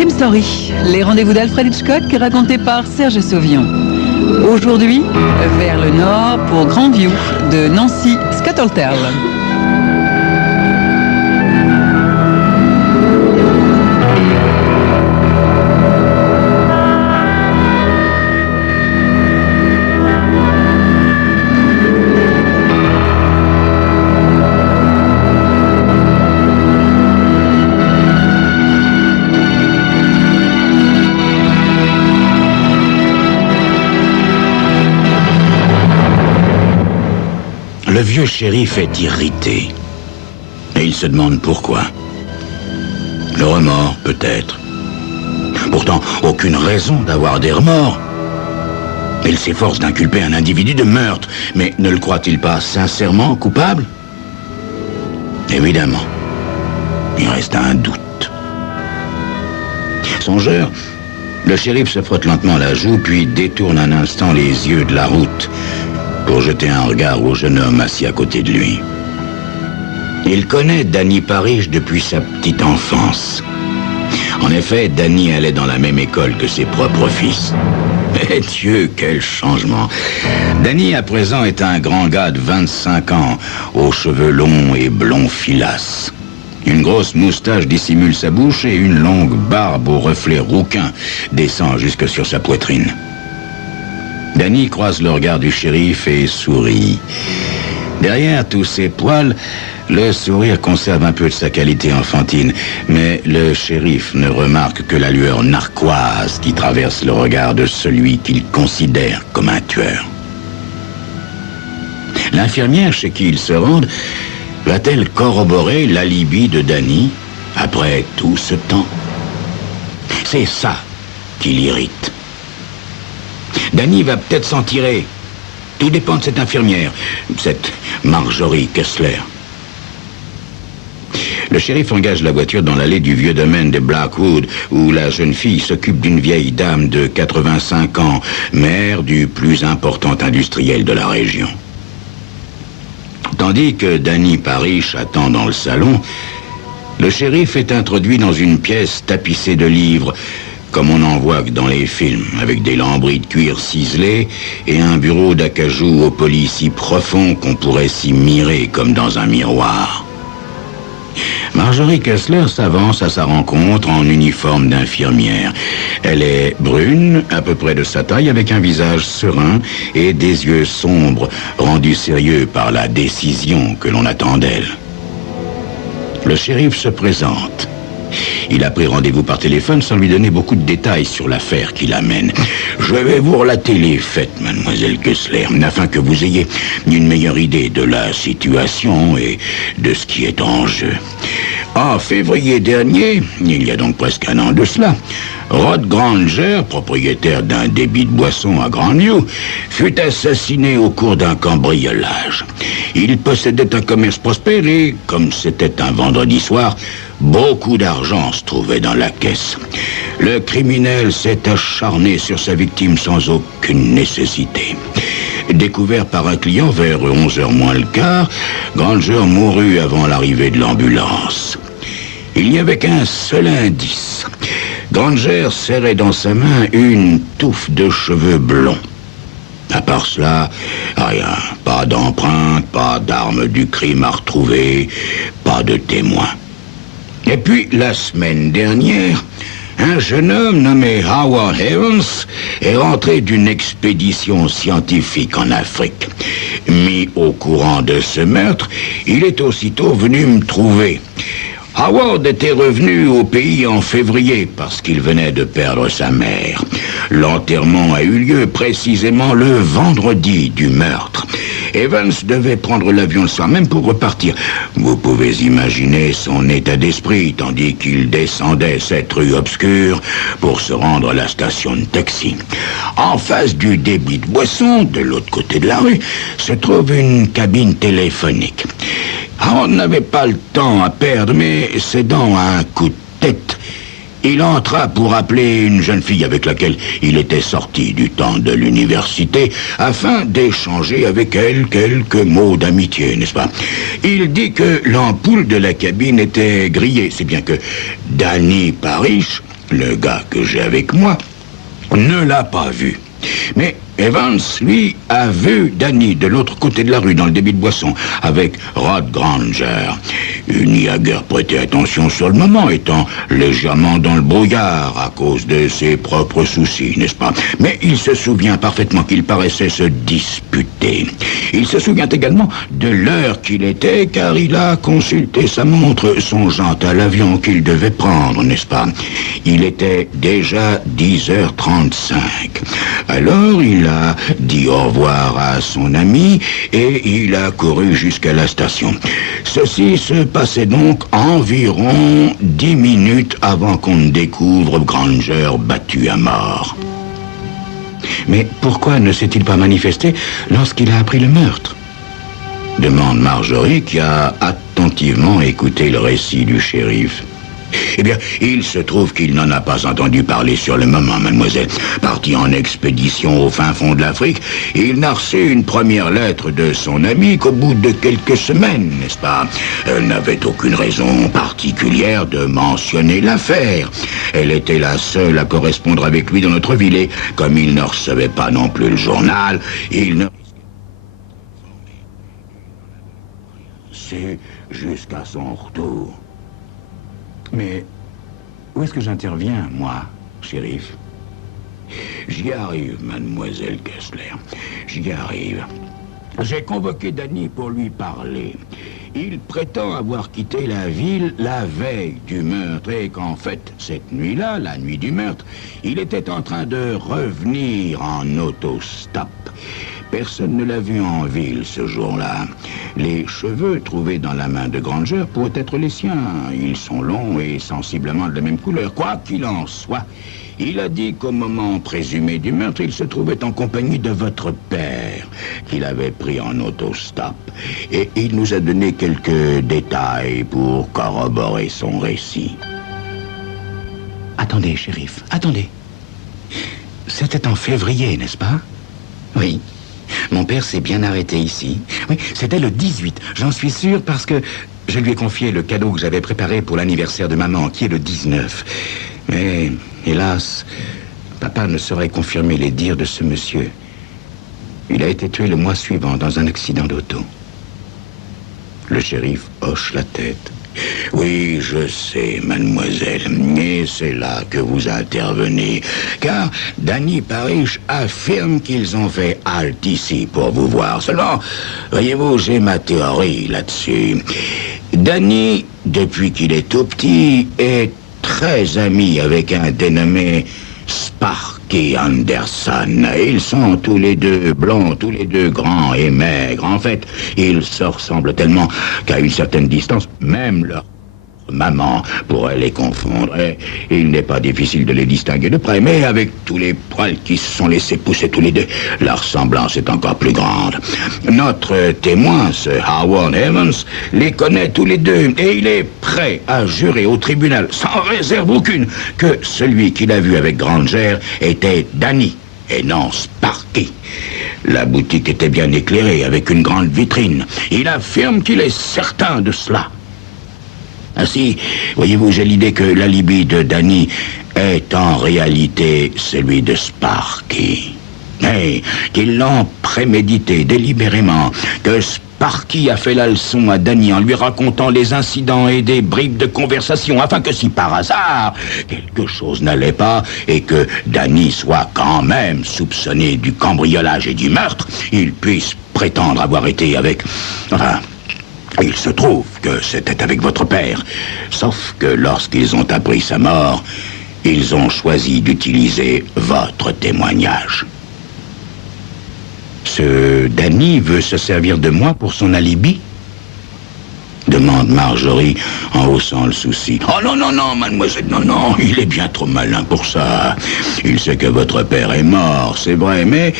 Crime Story, les rendez-vous d'Alfred Hitchcock racontés par Serge Sauvion. Aujourd'hui, vers le nord pour Grandview de Nancy Scottelterle. Le vieux shérif est irrité. Et il se demande pourquoi. Le remords, peut-être. Pourtant, aucune raison d'avoir des remords. Il s'efforce d'inculper un individu de meurtre, mais ne le croit-il pas sincèrement coupable? Évidemment. Il reste un doute. Songeur, le shérif se frotte lentement la joue, puis détourne un instant les yeux de la route pour jeter un regard au jeune homme assis à côté de lui. Il connaît Danny Parish depuis sa petite enfance. En effet, Danny allait dans la même école que ses propres fils. Mais Dieu, quel changement! Danny, à présent, est un grand gars de 25 ans, aux cheveux longs et blonds filasses. Une grosse moustache dissimule sa bouche et une longue barbe aux reflets rouquins descend jusque sur sa poitrine. Danny croise le regard du shérif et sourit. Derrière tous ses poils, le sourire conserve un peu de sa qualité enfantine, mais le shérif ne remarque que la lueur narquoise qui traverse le regard de celui qu'il considère comme un tueur. L'infirmière chez qui il se rend va-t-elle corroborer l'alibi de Danny après tout ce temps? C'est ça qui l'irrite. Danny va peut-être s'en tirer. Tout dépend de cette infirmière, cette Marjorie Kessler. Le shérif engage la voiture dans l'allée du vieux domaine de Blackwood, où la jeune fille s'occupe d'une vieille dame de 85 ans, mère du plus important industriel de la région. Tandis que Danny Parish attend dans le salon, le shérif est introduit dans une pièce tapissée de livres, comme on en voit que dans les films, avec des lambris de cuir ciselés et un bureau d'acajou au poli si profond qu'on pourrait s'y mirer comme dans un miroir. Marjorie Kessler s'avance à sa rencontre en uniforme d'infirmière. Elle est brune, à peu près de sa taille, avec un visage serein et des yeux sombres, rendus sérieux par la décision que l'on attend d'elle. Le shérif se présente. Il a pris rendez-vous par téléphone sans lui donner beaucoup de détails sur l'affaire qui l'amène. Je vais vous relater les faits, mademoiselle Kessler, afin que vous ayez une meilleure idée de la situation et de ce qui est en jeu. En février dernier, il y a donc presque un an de cela, Rod Granger, propriétaire d'un débit de boissons à Grandview, fut assassiné au cours d'un cambriolage. Il possédait un commerce prospère et, comme c'était un vendredi soir, beaucoup d'argent se trouvait dans la caisse. Le criminel s'est acharné sur sa victime sans aucune nécessité. Découvert par un client vers 11h moins le quart, Granger mourut avant l'arrivée de l'ambulance. Il n'y avait qu'un seul indice. Granger serrait dans sa main une touffe de cheveux blonds. À part cela, rien. Pas d'empreinte, pas d'arme du crime à retrouver, pas de témoin. Et puis, la semaine dernière, un jeune homme nommé Howard Evans est rentré d'une expédition scientifique en Afrique. Mis au courant de ce meurtre, il est aussitôt venu me trouver. Howard était revenu au pays en février parce qu'il venait de perdre sa mère. L'enterrement a eu lieu précisément le vendredi du meurtre. Evans devait prendre l'avion le soir même pour repartir. Vous pouvez imaginer son état d'esprit tandis qu'il descendait cette rue obscure pour se rendre à la station de taxi. En face du débit de boissons, de l'autre côté de la rue, se trouve une cabine téléphonique. On n'avait pas le temps à perdre, mais cédant à un coup de tête, il entra pour appeler une jeune fille avec laquelle il était sorti du temps de l'université, afin d'échanger avec elle quelques mots d'amitié, n'est-ce pas? Il dit que l'ampoule de la cabine était grillée, si bien que Danny Parish le gars que j'ai avec moi, ne l'a pas vu. Mais Evans, lui, a vu Danny de l'autre côté de la rue, dans le débit de boisson, avec Rod Granger. Il n'y a guère prêté attention sur le moment, étant légèrement dans le brouillard à cause de ses propres soucis, n'est-ce pas? Mais il se souvient parfaitement qu'il paraissait se disputer. Il se souvient également de l'heure qu'il était, car il a consulté sa montre, songeant à l'avion qu'il devait prendre, n'est-ce pas? Il était déjà 10h35. Alors, il a dit au revoir à son ami et il a couru jusqu'à la station. Ceci se passait donc environ 10 minutes avant qu'on ne découvre Granger battu à mort. Mais pourquoi ne s'est-il pas manifesté lorsqu'il a appris le meurtre? Demande Marjorie, qui a attentivement écouté le récit du shérif. Eh bien, il se trouve qu'il n'en a pas entendu parler sur le moment, mademoiselle. Parti en expédition au fin fond de l'Afrique, il n'a reçu une première lettre de son ami qu'au bout de quelques semaines, n'est-ce pas? Elle n'avait aucune raison particulière de mentionner l'affaire. Elle était la seule à correspondre avec lui dans notre ville et, comme il ne recevait pas non plus le journal, il ne... C'est jusqu'à son retour. Mais où est-ce que j'interviens, moi, shérif? J'y arrive, mademoiselle Kessler. J'y arrive. J'ai convoqué Danny pour lui parler. Il prétend avoir quitté la ville la veille du meurtre et qu'en fait, cette nuit-là, la nuit du meurtre, il était en train de revenir en autostop. Personne ne l'a vu en ville ce jour-là. Les cheveux trouvés dans la main de Granger pourraient être les siens. Ils sont longs et sensiblement de la même couleur. Quoi qu'il en soit, il a dit qu'au moment présumé du meurtre, il se trouvait en compagnie de votre père, qu'il avait pris en autostop. Et il nous a donné quelques détails pour corroborer son récit. Attendez, shérif, attendez. C'était en février, n'est-ce pas? Oui. Mon père s'est bien arrêté ici. Oui, c'était le 18. J'en suis sûr parce que je lui ai confié le cadeau que j'avais préparé pour l'anniversaire de maman, qui est le 19. Mais, hélas, papa ne saurait confirmer les dires de ce monsieur. Il a été tué le mois suivant dans un accident d'auto. Le shérif hoche la tête. Oui, je sais, mademoiselle, et c'est là que vous intervenez, car Danny Parish affirme qu'ils ont fait halte ici pour vous voir. Seulement, voyez-vous, j'ai ma théorie là-dessus. Danny, depuis qu'il est tout petit, est très ami avec un dénommé Sparky Anderson. Ils sont tous les deux blonds, tous les deux grands et maigres. En fait, ils se ressemblent tellement qu'à une certaine distance, même leur maman pourrait les confondre. Et il n'est pas difficile de les distinguer de près, mais avec tous les poils qui se sont laissés pousser tous les deux, la ressemblance est encore plus grande. Notre témoin, ce Howard Evans, les connaît tous les deux et il est prêt à jurer au tribunal, sans réserve aucune, que celui qu'il a vu avec Granger était Danny et non Sparky. La boutique était bien éclairée avec une grande vitrine. Il affirme qu'il est certain de cela. Ainsi, voyez-vous, j'ai l'idée que l'alibi de Danny est en réalité celui de Sparky. Mais qu'ils l'ont prémédité délibérément, que Sparky a fait la leçon à Danny en lui racontant les incidents et des bribes de conversation, afin que si par hasard quelque chose n'allait pas et que Danny soit quand même soupçonné du cambriolage et du meurtre, il puisse prétendre avoir été avec... Enfin... Il se trouve que c'était avec votre père, sauf que lorsqu'ils ont appris sa mort, ils ont choisi d'utiliser votre témoignage. Ce Danny veut se servir de moi pour son alibi? Demande Marjorie en haussant le sourcil. Oh non, non, non, mademoiselle, non, non, il est bien trop malin pour ça. Il sait que votre père est mort, c'est vrai, mais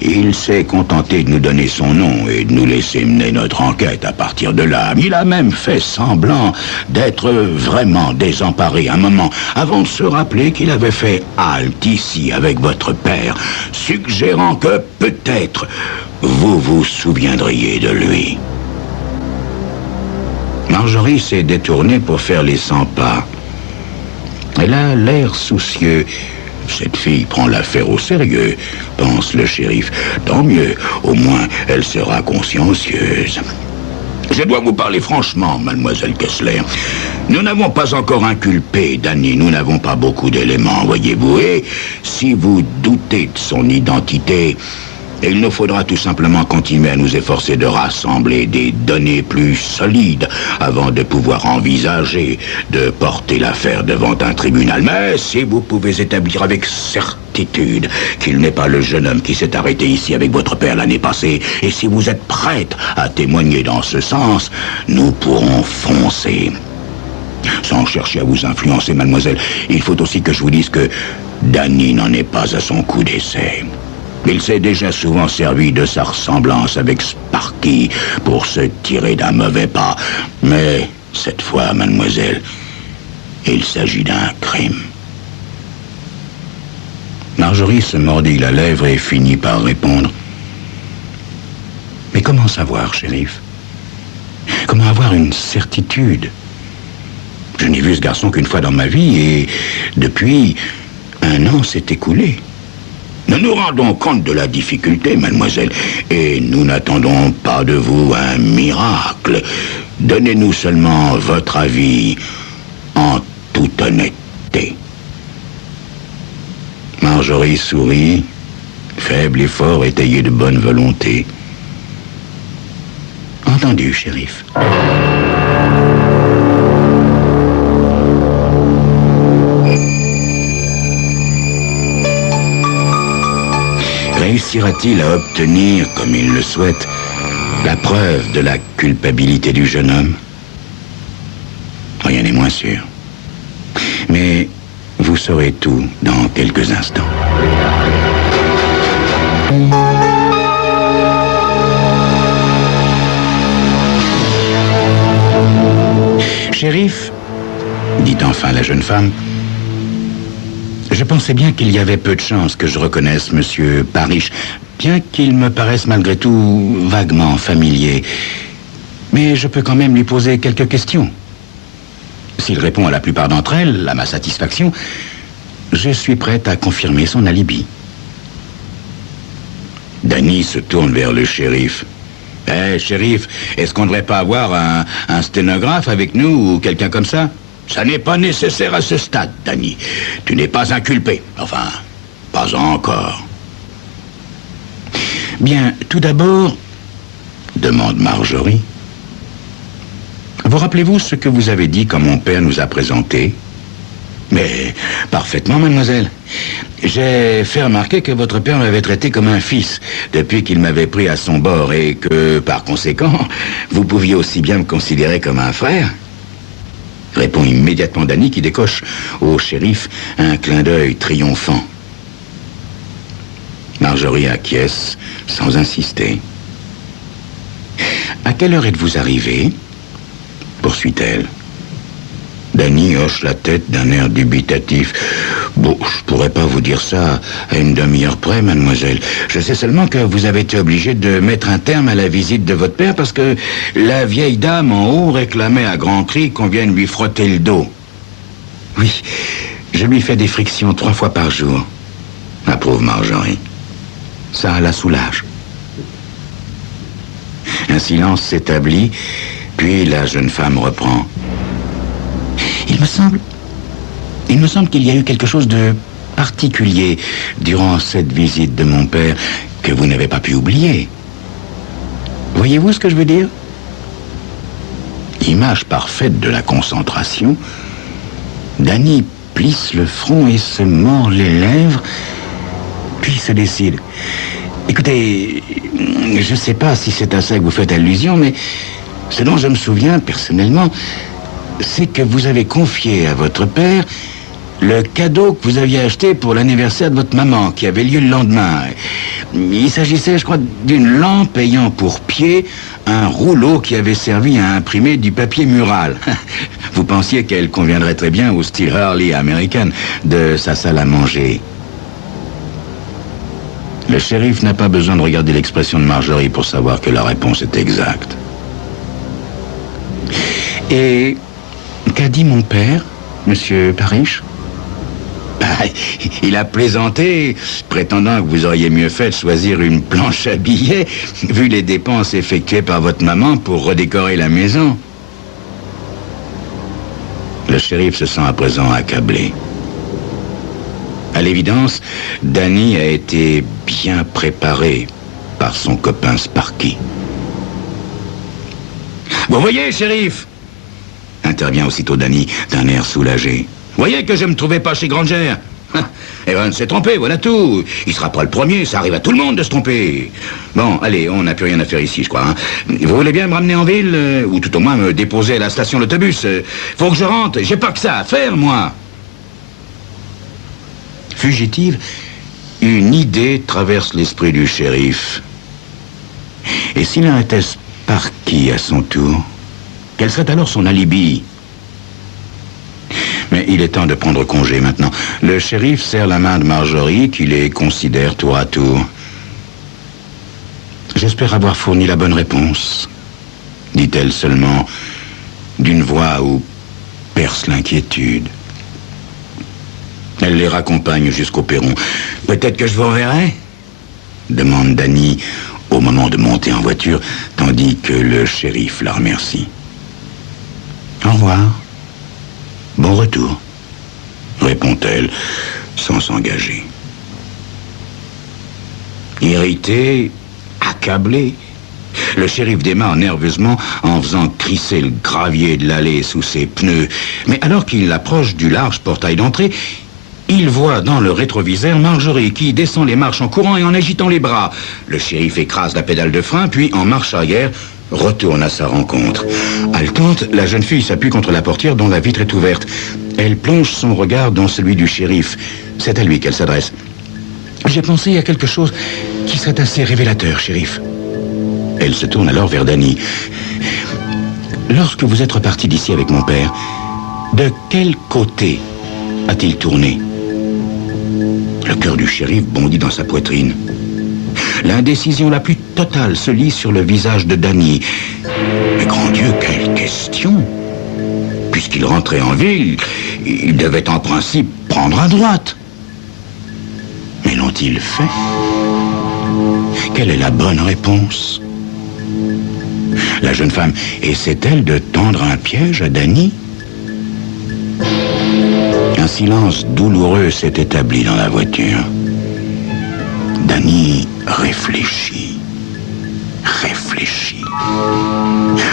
il s'est contenté de nous donner son nom et de nous laisser mener notre enquête à partir de là. Il a même fait semblant d'être vraiment désemparé un moment avant de se rappeler qu'il avait fait halte ici avec votre père, suggérant que peut-être vous vous souviendriez de lui. Marjorie s'est détournée pour faire les 100 pas. Elle a l'air soucieux. Cette fille prend l'affaire au sérieux, pense le shérif. Tant mieux, au moins elle sera consciencieuse. Je dois vous parler franchement, mademoiselle Kessler. Nous n'avons pas encore inculpé Danny, nous n'avons pas beaucoup d'éléments, voyez-vous. Et si vous doutez de son identité, il nous faudra tout simplement continuer à nous efforcer de rassembler des données plus solides avant de pouvoir envisager de porter l'affaire devant un tribunal. Mais si vous pouvez établir avec certitude qu'il n'est pas le jeune homme qui s'est arrêté ici avec votre père l'année passée, et si vous êtes prête à témoigner dans ce sens, nous pourrons foncer. Sans chercher à vous influencer, mademoiselle, il faut aussi que je vous dise que Danny n'en est pas à son coup d'essai. Il s'est déjà souvent servi de sa ressemblance avec Sparky pour se tirer d'un mauvais pas. Mais cette fois, mademoiselle, il s'agit d'un crime. Marjorie se mordit la lèvre et finit par répondre. Mais comment savoir, shérif? Comment avoir une certitude? Je n'ai vu ce garçon qu'une fois dans ma vie et depuis, 1 an s'est écoulé. Nous nous rendons compte de la difficulté, mademoiselle, et nous n'attendons pas de vous un miracle. Donnez-nous seulement votre avis en toute honnêteté. Marjorie sourit, faible et fort, étayé de bonne volonté. Entendu, shérif. Réussira-t-il à obtenir, comme il le souhaite, la preuve de la culpabilité du jeune homme? Rien n'est moins sûr. Mais vous saurez tout dans quelques instants. Shérif, dit enfin la jeune femme, je pensais bien qu'il y avait peu de chances que je reconnaisse Monsieur Parrish, bien qu'il me paraisse malgré tout vaguement familier. Mais je peux quand même lui poser quelques questions. S'il répond à la plupart d'entre elles, à ma satisfaction, je suis prête à confirmer son alibi. Danny se tourne vers le shérif. « Shérif, est-ce qu'on ne devrait pas avoir un sténographe avec nous ou quelqu'un comme ça ?» Ça n'est pas nécessaire à ce stade, Danny. Tu n'es pas inculpé. Enfin, pas encore. Bien, tout d'abord, demande Marjorie, vous rappelez-vous ce que vous avez dit quand mon père nous a présenté? Mais parfaitement, mademoiselle. J'ai fait remarquer que votre père m'avait traité comme un fils depuis qu'il m'avait pris à son bord et que, par conséquent, vous pouviez aussi bien me considérer comme un frère. Répond immédiatement Danny qui décoche au shérif un clin d'œil triomphant. Marjorie acquiesce sans insister. « À quelle heure êtes-vous arrivé ?» poursuit-elle. Danny hoche la tête d'un air dubitatif. « Bon, je pourrais pas vous dire ça à une demi-heure près, mademoiselle. Je sais seulement que vous avez été obligé de mettre un terme à la visite de votre père parce que la vieille dame en haut réclamait à grands cris qu'on vienne lui frotter le dos. » « Oui, je lui fais des frictions 3 fois par jour, » approuve Marjorie. « Ça la soulage. » Un silence s'établit, puis la jeune femme reprend. « Il me semble qu'il y a eu quelque chose de particulier durant cette visite de mon père que vous n'avez pas pu oublier. Voyez-vous ce que je veux dire? » Image parfaite de la concentration, Danny plisse le front et se mord les lèvres, puis se décide. « Écoutez, je ne sais pas si c'est à ça que vous faites allusion, mais ce dont je me souviens personnellement, c'est que vous avez confié à votre père le cadeau que vous aviez acheté pour l'anniversaire de votre maman, qui avait lieu le lendemain. Il s'agissait, je crois, d'une lampe ayant pour pied un rouleau qui avait servi à imprimer du papier mural. Vous pensiez qu'elle conviendrait très bien au style Hurley américain de sa salle à manger. Le shérif n'a pas besoin de regarder l'expression de Marjorie pour savoir que la réponse est exacte. Et qu'a dit mon père, Monsieur Parrish? Il a plaisanté, prétendant que vous auriez mieux fait de choisir une planche à billets, vu les dépenses effectuées par votre maman pour redécorer la maison. Le shérif se sent à présent accablé. À l'évidence, Danny a été bien préparé par son copain Sparky. Vous voyez, shérif, intervient aussitôt Danny d'un air soulagé. Voyez que je ne me trouvais pas chez Granger. Evan s'est trompé, voilà tout. Il sera pas le premier, ça arrive à tout le monde de se tromper. Bon, allez, on n'a plus rien à faire ici, je crois. Hein. Vous voulez bien me ramener en ville, ou tout au moins me déposer à la station d'autobus. Faut que je rentre, j'ai pas que ça à faire, moi. Fugitive, une idée traverse l'esprit du shérif. Et s'il était Sparky à son tour, quel serait alors son alibi ? Mais il est temps de prendre congé maintenant. Le shérif serre la main de Marjorie, qui les considère tour à tour. J'espère avoir fourni la bonne réponse, dit-elle seulement, d'une voix où perce l'inquiétude. Elle les raccompagne jusqu'au perron. Peut-être que je vous reverrai ? Demande Danny au moment de monter en voiture, tandis que le shérif la remercie. Au revoir. Bon retour, répond-elle sans s'engager. Irrité, accablé, le shérif démarre nerveusement en faisant crisser le gravier de l'allée sous ses pneus. Mais alors qu'il approche du large portail d'entrée, il voit dans le rétroviseur Marjorie qui descend les marches en courant et en agitant les bras. Le shérif écrase la pédale de frein, puis en marche arrière, retourne à sa rencontre. Haletante, la jeune fille s'appuie contre la portière dont la vitre est ouverte. Elle plonge son regard dans celui du shérif. C'est à lui qu'elle s'adresse. J'ai pensé à quelque chose qui serait assez révélateur, shérif. Elle se tourne alors vers Danny. Lorsque vous êtes reparti d'ici avec mon père, de quel côté a-t-il tourné ? Le cœur du shérif bondit dans sa poitrine. L'indécision la plus totale se lit sur le visage de Danny. Mais grand Dieu, quelle question! Puisqu'il rentrait en ville, il devait en principe prendre à droite. Mais l'ont-ils fait? Quelle est la bonne réponse? La jeune femme essaie-t-elle de tendre un piège à Danny? Un silence douloureux s'est établi dans la voiture. Danny réfléchit.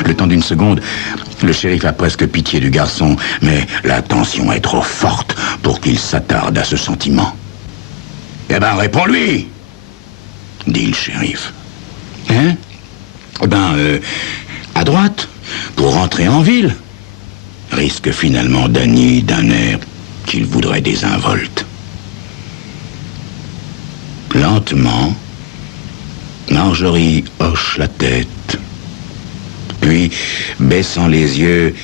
Le temps d'une seconde, le shérif a presque pitié du garçon, mais la tension est trop forte pour qu'il s'attarde à ce sentiment. Eh ben, réponds-lui, dit le shérif. Hein? Eh ben, à droite, pour rentrer en ville, risque finalement Danny d'un air qu'il voudrait désinvolte. Lentement, Marjorie hoche la tête. Puis, baissant les yeux,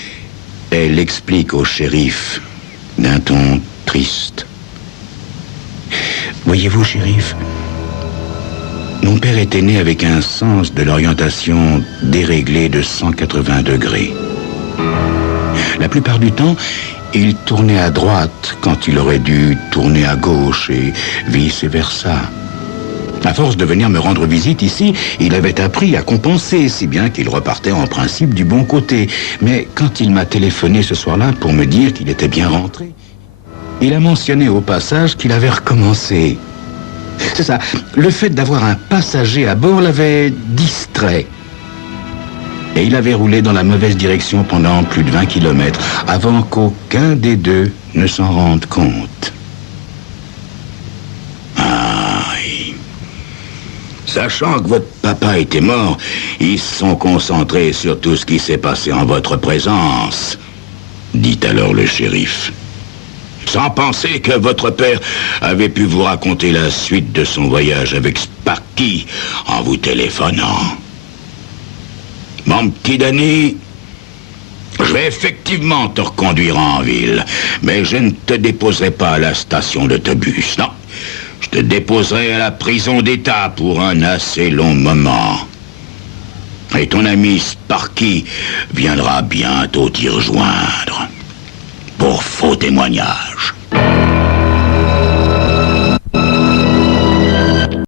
elle explique au shérif d'un ton triste. Voyez-vous, shérif, mon père était né avec un sens de l'orientation déréglé de 180 degrés. La plupart du temps, il tournait à droite quand il aurait dû tourner à gauche et vice-versa. À force de venir me rendre visite ici, il avait appris à compenser, si bien qu'il repartait en principe du bon côté. Mais quand il m'a téléphoné ce soir-là pour me dire qu'il était bien rentré, il a mentionné au passage qu'il avait recommencé. C'est ça, le fait d'avoir un passager à bord l'avait distrait. Et il avait roulé dans la mauvaise direction pendant plus de 20 kilomètres, avant qu'aucun des deux ne s'en rende compte. Sachant que votre papa était mort, ils se sont concentrés sur tout ce qui s'est passé en votre présence, dit alors le shérif. Sans penser que votre père avait pu vous raconter la suite de son voyage avec Sparky en vous téléphonant. Mon petit Danny, je vais effectivement te reconduire en ville, mais je ne te déposerai pas à la station d'autobus, non. Je te déposerai à la prison d'État pour un assez long moment. Et ton ami Sparky viendra bientôt t'y rejoindre. Pour faux témoignage.